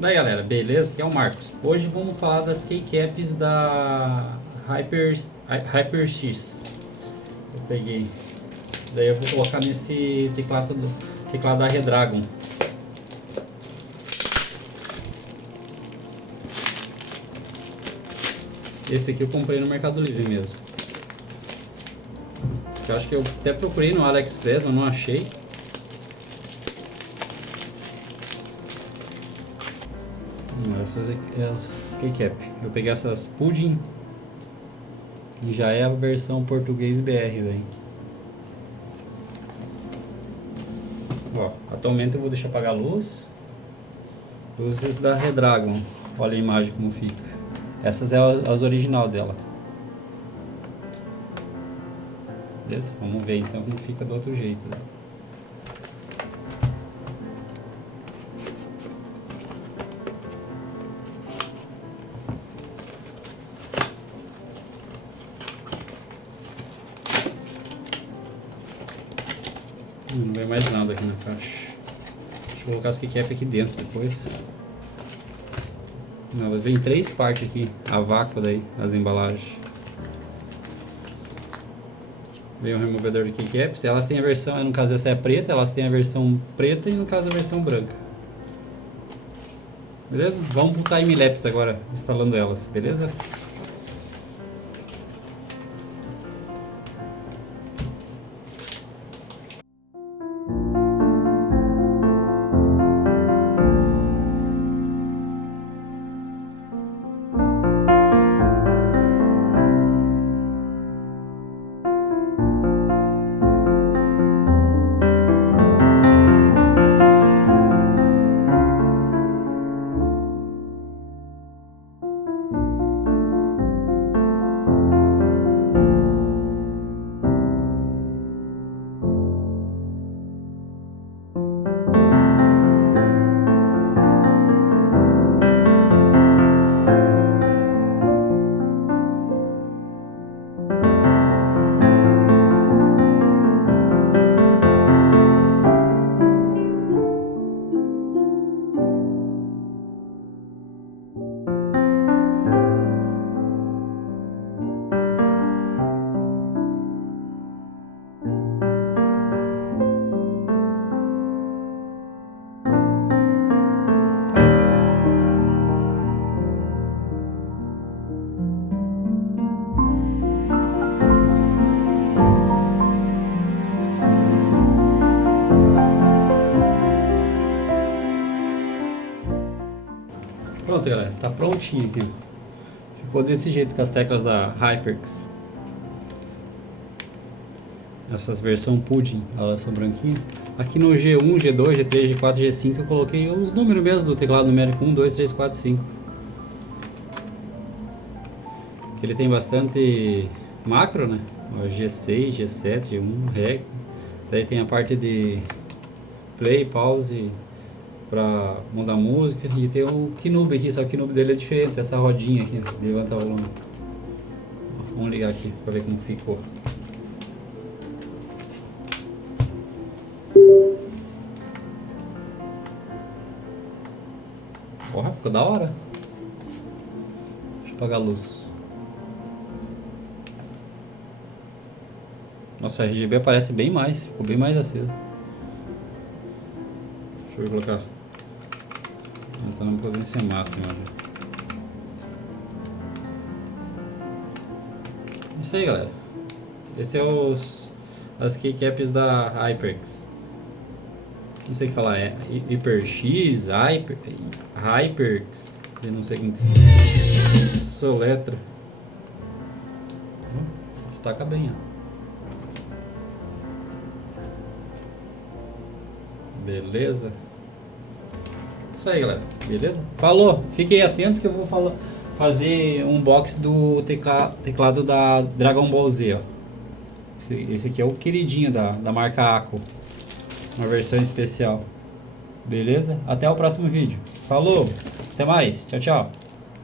Daí galera, beleza? Aqui é o Marcos. Hoje vamos falar das keycaps da HyperX. Eu peguei. Daí eu vou colocar nesse teclado da Redragon. Esse aqui eu comprei no Mercado Livre mesmo. Eu acho que eu até procurei no AliExpress, eu não achei. Essas aqui é as keycap. Eu peguei essas Pudding e já é a versão português BR daí. Ó, atualmente eu vou deixar apagar a luz. Luzes da Redragon. Olha a imagem como fica. Essas é as original dela. Beleza? Vamos ver então como fica do outro jeito, né? Não vem mais nada aqui na caixa. Deixa eu colocar as keycap aqui dentro depois. Não, elas vêm em 3 partes aqui. A vácuo daí, as embalagens. Vem o removedor de keycaps. Elas têm a versão, no caso essa é preta, elas têm a versão preta e no caso a versão branca. Beleza? Vamos pro time-lapse agora, instalando elas, beleza? Pronto galera, tá prontinho aqui. Ficou desse jeito com as teclas da HyperX. Essas versão Pudding, elas são branquinhas. Aqui no G1, G2, G3, G4, G5 eu coloquei os números mesmo do teclado numérico 1, 2, 3, 4, 5. Aqui ele tem bastante macro, né? G6, G7, G1, REG. Daí tem a parte de play, pause, pra mudar a música, e tem o Knub aqui, só que o Knub dele é diferente, essa rodinha aqui, levanta o volume. Vamos ligar aqui pra ver como ficou. Porra, ficou da hora. Deixa eu apagar a luz. Nossa, o RGB aparece bem mais, ficou bem mais aceso. Deixa eu colocar. Tá na potência máxima. Isso aí galera. Esse é as keycaps da HyperX. Não sei o que falar, é HyperX, HyperX. Eu não sei como que se soletra. Destaca bem, ó. Beleza? Isso aí galera, beleza? Falou! Fiquem atentos que eu vou fazer um unboxing do teclado da Dragon Ball Z, ó. Esse aqui é o queridinho da marca Aco. Uma versão especial. Beleza? Até o próximo vídeo. Falou! Até mais! Tchau, tchau!